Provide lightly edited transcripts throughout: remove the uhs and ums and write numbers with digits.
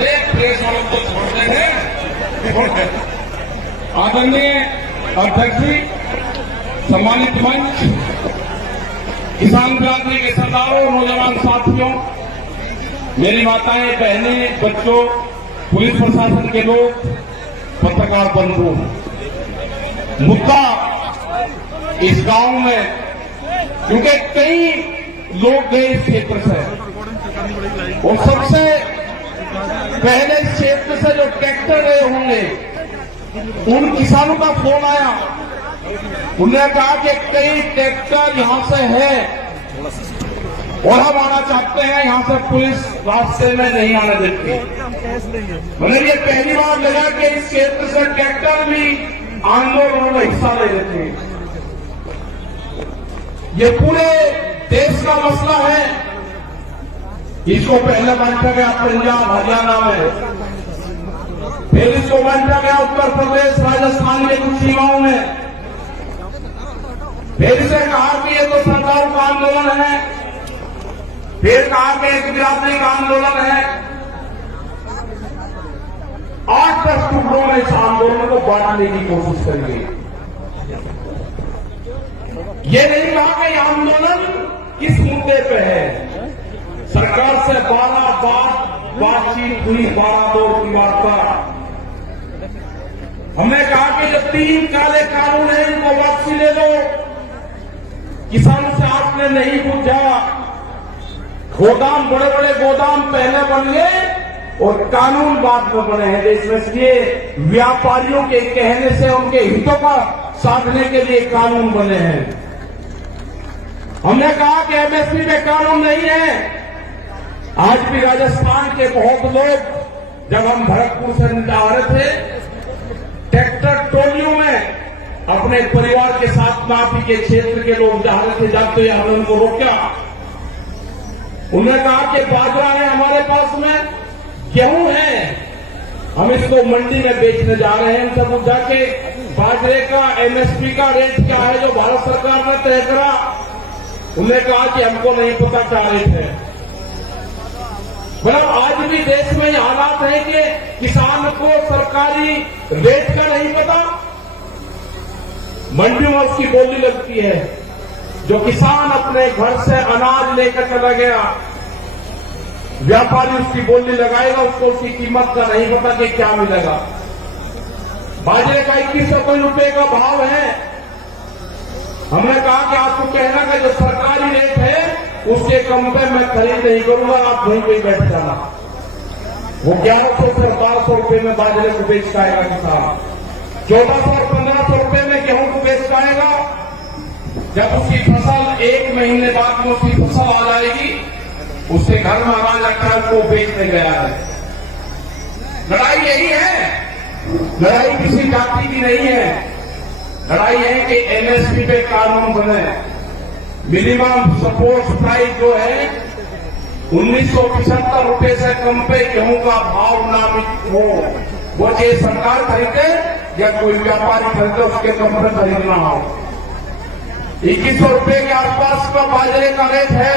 Press वालों को छोड़ते हैं। आदरणीय अध्यक्ष जी, सम्मानित मंच, किसान क्रांति के सरदारों, नौजवान साथियों, मेरी माताएं, बहनें, बच्चों, पुलिस प्रशासन के लोग, पत्रकार बंधु, मुद्दा इस गांव में, क्योंकि कई लोग गए इस क्षेत्र से और सबसे पहले इस क्षेत्र से जो ट्रैक्टर गए होंगे उन किसानों का फोन आया। उन्होंने कहा कि कई ट्रैक्टर यहां से है और हम आना चाहते हैं, यहां से पुलिस रास्ते में नहीं आने देती। मतलब ये पहली बार लगा कि इस क्षेत्र से ट्रैक्टर भी आंदोलन में हिस्सा ले लेते हैं। ये पूरे देश का मसला है। इसको पहले बांटा गया पंजाब हरियाणा में, फिर इसको बांटा गया उत्तर प्रदेश राजस्थान के कुछ सीमाओं में, फिर इसे कहा कि ये तो सरकार का आंदोलन है, फिर कहा कि एक बिरादरी का आंदोलन है। 8-10 टुकड़ों में इस आंदोलन को बांटने की कोशिश करेंगे। ये नहीं कहा कि आंदोलन किस मुद्दे पे है। सरकार से 12 बार बातचीत हुई, 12 दौर की वार्ता। हमने कहा कि जो 3 काले कानून हैं इनको वापसी ले लो। किसानों से आपने नहीं पूछा। गोदाम, बड़े बड़े गोदाम पहले बन गए और कानून बाद में बने हैं देश में, इसलिए व्यापारियों के कहने से उनके हितों का साधने के लिए कानून बने हैं। हमने कहा कि एमएसपी में कानून नहीं है। आज भी राजस्थान के बहुत लोग, जब हम भरतपुर से आ रहे थे, ट्रैक्टर ट्रॉलियों में अपने परिवार के साथ नापी के क्षेत्र के लोग जा रहे थे, जाते हुए हमने उनको रोका। उन्होंने कहा कि बाजरा है हमारे पास में, गेहूं है, हम इसको मंडी में बेचने जा रहे हैं। इनसे पूछा कि बाजरे का एमएसपी का रेट क्या है जो भारत सरकार ने तय करा। उन्होंने कहा कि हमको नहीं पता क्या रेट है। मतलब आज भी देश में ये हालात है कि किसान को सरकारी रेट का नहीं पता। मंडियों में उसकी बोली लगती है। जो किसान अपने घर से अनाज लेकर चला गया, व्यापारी उसकी बोली लगाएगा, उसको उसकी कीमत का नहीं पता कि क्या मिलेगा। बाजरे का 2100 रुपए का भाव है। हमने कहा कि आपको कहना कि जो सरकारी रेट है उसके कम पे मैं खरीद नहीं करूंगा, आप वहीं पे बैठ जाना। वो 1100 से 1200 रुपए में बाजरे को बेच पाएगा किसान, 1400 और 1500 रुपए में गेहूं को बेच पाएगा। जब उसकी फसल 1 महीने बाद में उसकी फसल आ जाएगी, उसके घर में अनाज रखा है, उसको बेचने गया है। लड़ाई यही है। लड़ाई किसी जाति की नहीं है। लड़ाई है कि एमएसपी पे कानून बने। मिनिमम सपोर्ट प्राइस जो है 1975 रुपए से कम पे गेहूं का भाव नामित हो। वो चाहे सरकार खरीदे या कोई व्यापारी खरीदे, उसके कम पे खरीदना हो। 2100 रुपए के आसपास का बाजरे का रेट है।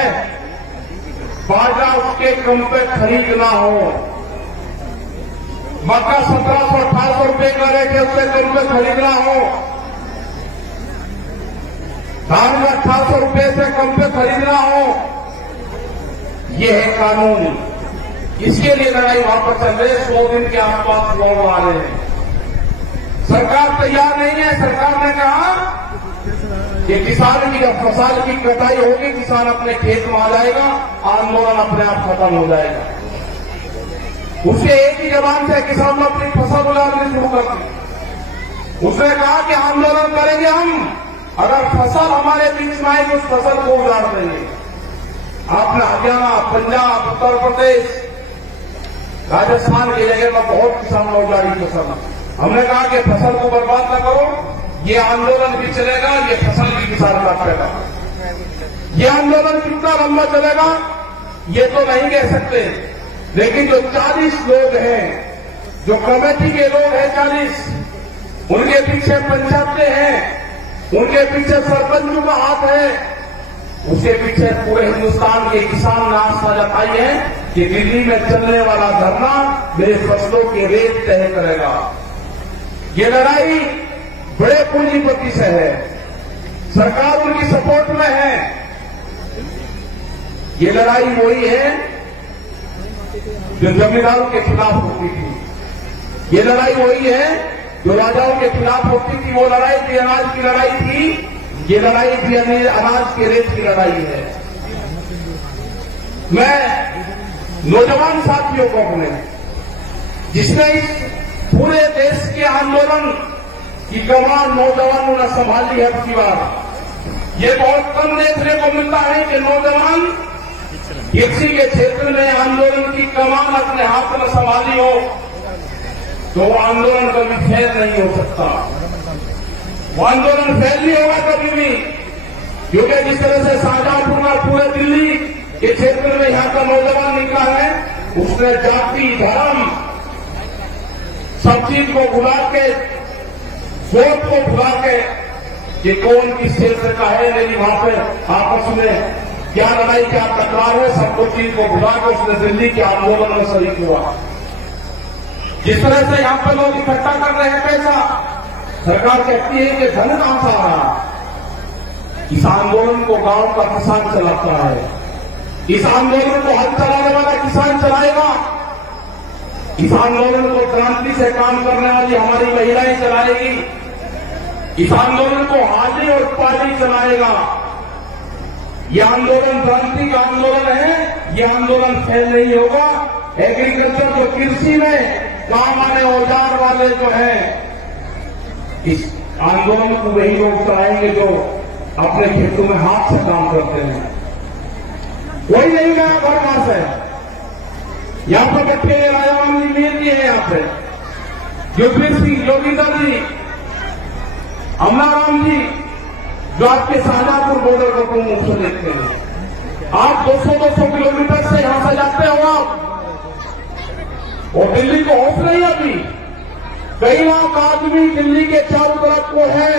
बाजरा उसके कम पे खरीदना हो। मक्का 1700-1800 रुपए का रेट है, उससे कम पे खरीदना हो। धान में 1800 रुपए से कम पे खरीदना हो। ये है कानून। इसके लिए लड़ाई वहां पर चल रही है। 100 दिन के आसपास लोग आ रहे हैं। सरकार तैयार नहीं है। सरकार ने कहा कि किसान की जब फसल की कटाई होगी, किसान अपने खेत में आ जाएगा, आंदोलन अपने आप खत्म हो जाएगा। उसके एक ही जबान से किसान अपनी फसल उगानी शुरू कर दी। उसने कहा कि आंदोलन करेंगे हम, अगर फसल हमारे बीच में आएगी उस फसल को उजाड़ देंगे। आपने हरियाणा, पंजाब, उत्तर प्रदेश, राजस्थान की जगह में बहुत किसानों ने उजाड़ी फसल। हमने कहा कि फसल को बर्बाद न करो, ये आंदोलन भी चलेगा, ये फसल भी किसान काटेगा। ये आंदोलन कितना लंबा चलेगा ये तो नहीं कह सकते, लेकिन जो 40 लोग हैं, जो कमेटी के लोग हैं 40, उनके पीछे पंचायतें हैं, उनके पीछे सरपंचों का हाथ है। उसके पीछे पूरे हिंदुस्तान के किसान ने आस्था जताई है कि दिल्ली में चलने वाला धरना मेरे फसलों के रेट तय करेगा। ये लड़ाई बड़े पूंजीपति से है, सरकार उनकी सपोर्ट में है। ये लड़ाई वही है जो जमींदारों के खिलाफ होती थी। ये लड़ाई वही है जो राजाओं के खिलाफ होती थी। वो लड़ाई भी अनाज की लड़ाई थी, ये लड़ाई भी अनाज के रेट की लड़ाई है। मैं नौजवान साथियों को अपने, जिसने इस पूरे देश के आंदोलन की कमान नौजवानों ने संभाली है अपनी बार। ये बहुत कम देखने को मिलता है कि नौजवान किसी के क्षेत्र में आंदोलन की कमान अपने हाथ में संभाली हो, तो वो आंदोलन कभी फेल नहीं हो सकता। वो आंदोलन फेल नहीं होगा कभी भी, क्योंकि जिस तरह से शाहजहांपुर में पूरे दिल्ली के क्षेत्र में यहां का नौजवान निकला है, उसने जाति धर्म सब चीज को भुला के, सोच को भुला के कि कौन किस क्षेत्र का है, मेरी वहां पर आपस में क्या लड़ाई क्या तकरार है, सब कुछ चीज को भुला के उसने दिल्ली के आंदोलन में शरीक हुआ। जिस तरह से यहां पर लोग इकट्ठा कर रहे हैं पैसा, सरकार कहती है कि धन कहां से आ रहा। इस आंदोलन को गांव का किसान चलाता है, इस आंदोलन को हल चलाने वाला किसान चलाएगा, इस आंदोलन को क्रांति से काम करने वाली हमारी महिलाएं चलाएगी, इस आंदोलन को हाजी और पाजी चलाएगा। यह आंदोलन क्रांति का आंदोलन है, यह आंदोलन फेल नहीं होगा। एग्रीकल्चर जो कृषि में काम आने औजार वाले जो है, इस आंदोलन को वही लोग चलाएंगे जो अपने खेतों में हाथ से काम करते हैं। कोई नहीं गया बरमास है, यहां पर बच्चे राजाराम जी मेल जी है, यहां पे युद्धवीर सिंह जोगिंदर जी, अमलाराम जी, जो आपके शाहजहांपुर बॉर्डर को प्रमुख से देखते हैं। आप 200-200 किलोमीटर से यहां से जाते हो आप, और दिल्ली को होश नहीं अभी। कई लाख आदमी दिल्ली के चारों तरफ को है,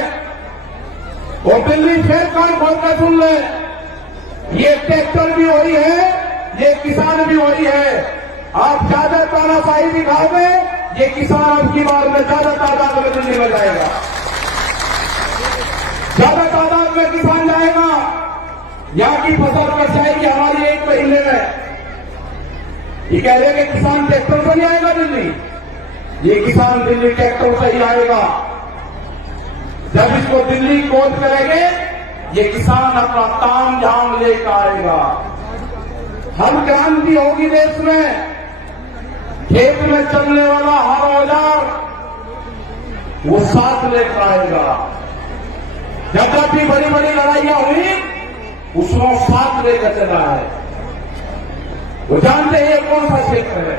और दिल्ली फिर कान खोल कर सुन ले, ये ट्रैक्टर भी वही है, ये किसान भी वही है। आप ज्यादा तानाशाही दिखाओगे, ये किसान अब की बार में ज्यादा तादाद में दिल्ली में जाएगा, ज्यादा तादाद में किसान जाएगा। यहां की फसल कट जाएगी हमारी 1 महीने में। ये कह रहे हैं कि किसान ट्रैक्टर से नहीं आएगा दिल्ली, ये किसान दिल्ली ट्रैक्टर से ही आएगा। जब इसको दिल्ली कोच करेंगे, ये किसान अपना ताम झाम लेकर आएगा। हम क्रांति होगी देश में, खेत में चलने वाला हर औजार वो साथ लेकर आएगा। जब भी बड़ी बड़ी लड़ाइयां हुई, उसमें साथ लेकर चला है। वो जानते हैं ये कौन सा क्षेत्र है,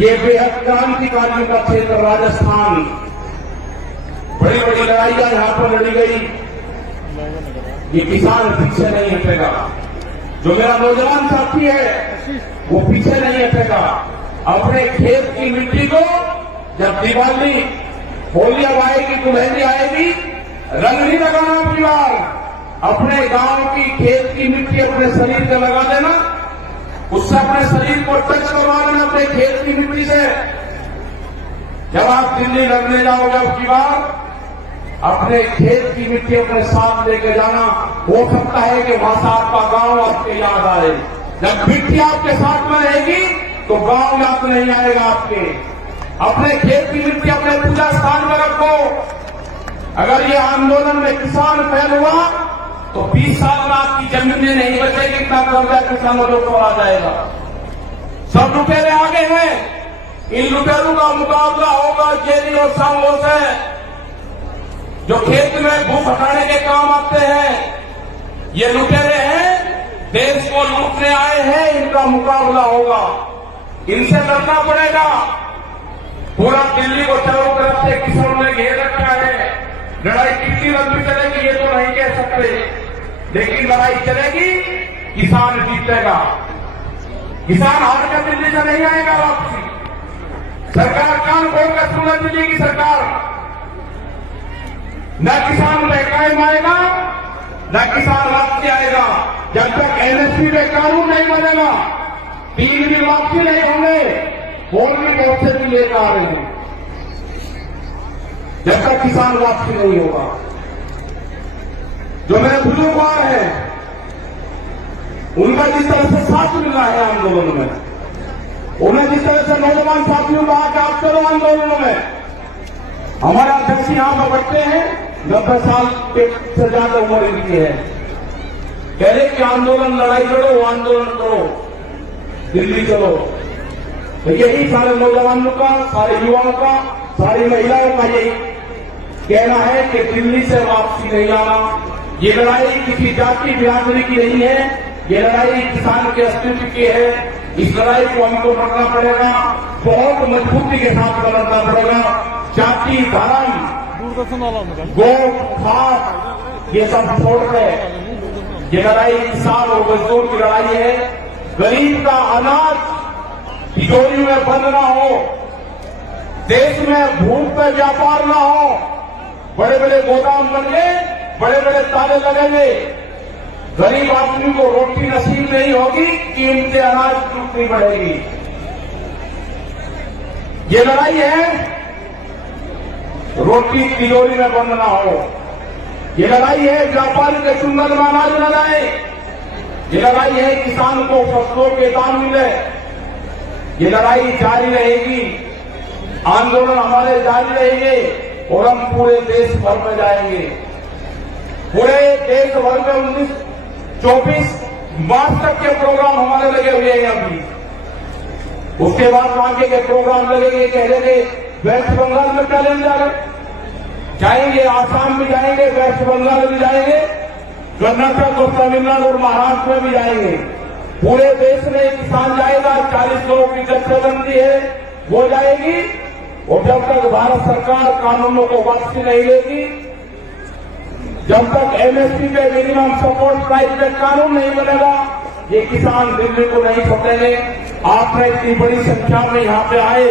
ये बेहद क्रांतिकारियों का क्षेत्र राजस्थान। बड़ी बड़ी लड़ाइयां यहां पर लड़ी गई, ये किसान पीछे नहीं हटेगा। जो मेरा नौजवान साथी है वो पीछे नहीं हटेगा। अपने खेत की मिट्टी को जब दिवाली होली अब आएगी, दुल्हनी आएगी, रंग नहीं लगाना अपनी बार। अपने गांव की खेत की मिट्टी अपने शरीर पे लगा देना, उससे अपने शरीर को टच करवा लेना अपने खेत की मिट्टी से। जब आप दिल्ली लड़ने जाओगे अब की बार, अपने खेत की मिट्टी अपने साथ लेके जाना। हो सकता है कि वहां से आपका गांव आपके याद आए। जब मिट्टी आपके साथ में रहेगी तो गांव याद नहीं आएगा आपके। अपने खेत की मिट्टी अपने पूजा स्थान में रखो। अगर ये आंदोलन में किसान फेल हुआ तो 20 साल में आपकी जमीनें नहीं बचेगी, इतना कर्जा किसानों को आ जाएगा। सब लुटेरे आगे हैं, इन लुटेरों का मुकाबला होगा जेली और सांगों से, जो खेत में भूख हटाने के काम आते हैं। ये लुटेरे हैं, देश को लूटने आए हैं, इनका मुकाबला होगा, इनसे लड़ना पड़ेगा। पूरा दिल्ली को चारों तरफ से किसानों ने घेर रखा है। लड़ाई कितनी लंबी चलेगी ये तो नहीं कह सकते, लेकिन लड़ाई चलेगी, किसान जीतेगा। किसान हार कर दिल्ली से नहीं आएगा वापसी। सरकार कान खोलकर सुनना, दिल्ली की सरकार न किसान महकाम आएगा, न किसान वापसी आएगा। जब तक एमएसपी में कानून नहीं बनेगा, बिल भी वापसी नहीं होंगे, और भी बहुत से बिल लेकर आ रहे हैं। जब तक किसान वापसी नहीं होगा, जो मेरे बुजुर्ग हैं, उनका जिस तरह से साथ मिल रहा है आंदोलन में, उन्हें जिस तरह से नौजवान साथियों कहा कि आप चलो आंदोलनों में, हमारे अध्यक्ष यहां पर बैठते हैं, 90 साल से ज्यादा उम्र इनकी है, कह रहे कि आंदोलन लड़ाई लड़ो, आंदोलन करो, दिल्ली चलो। तो यही सारे नौजवानों का, सारे युवाओं का, सारी महिलाओं का यही कहना है कि दिल्ली से वापसी नहीं आना। ये लड़ाई किसी जाति बिरादरी की नहीं है, ये लड़ाई किसान के अस्तित्व की है। इस लड़ाई को हमको लड़ना पड़ेगा, बहुत मजबूती के साथ लड़ना पड़ेगा। जाति, धर्म, गो, खाद, ये सब छोड़ कर ये लड़ाई किसान और मजदूर की लड़ाई है। गरीब का अनाज तिजोरी में बंद ना हो, देश में भूख का व्यापार ना हो, बड़े बड़े गोदाम बनेंगे, बड़े बड़े ताले लगेंगे, गरीब आदमी को रोटी नसीब नहीं होगी, कीमतें अनाज टूटनी पड़ेगी। ये लड़ाई है रोटी तिजोरी में बंद ना हो, ये लड़ाई है व्यापारी के चुंगल में अनाज न जाए, ये लड़ाई है किसान को फसलों के दाम मिले। ये लड़ाई जारी रहेगी, आंदोलन हमारे जारी रहेंगे और हम पूरे देश भर में जाएंगे। पूरे देश भर में 24 मार्च तक के प्रोग्राम हमारे लगे हुए हैं अभी। उसके बाद आगे के प्रोग्राम लगेंगे, कह देंगे वेस्ट बंगाल में कैलेंडर जाएंगे, आसाम में जाएंगे, वेस्ट बंगाल में जाएंगे, कर्नाटक और तमिलनाडु और महाराष्ट्र में भी जाएंगे। पूरे देश में किसान जाएगा, 40 लोगों की जत्थेबंदी है वो जाएगी। और जब तक भारत सरकार कानूनों को वापसी नहीं लेगी, जब तक एमएसपी पे मिनिमम सपोर्ट प्राइस पे कानून नहीं बनेगा, ये किसान दिल्ली को नहीं छोड़ेंगे। आपने इतनी बड़ी संख्या में यहाँ पे आए,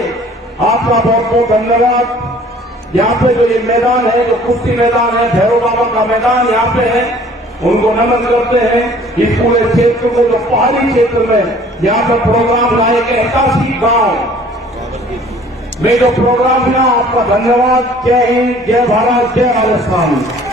आपका बहुत बहुत धन्यवाद। यहाँ पे जो ये मैदान है, जो कुश्ती मैदान है, भैरव बाबा का मैदान यहाँ पे है, उनको नमन करते हैं। इस पूरे क्षेत्र को, जो पहाड़ी क्षेत्र में यहाँ पर प्रोग्राम लाए के 81 गांव में जो प्रोग्राम किया, आपका धन्यवाद। जय हिंद, जय भारत, जय राजस्थान।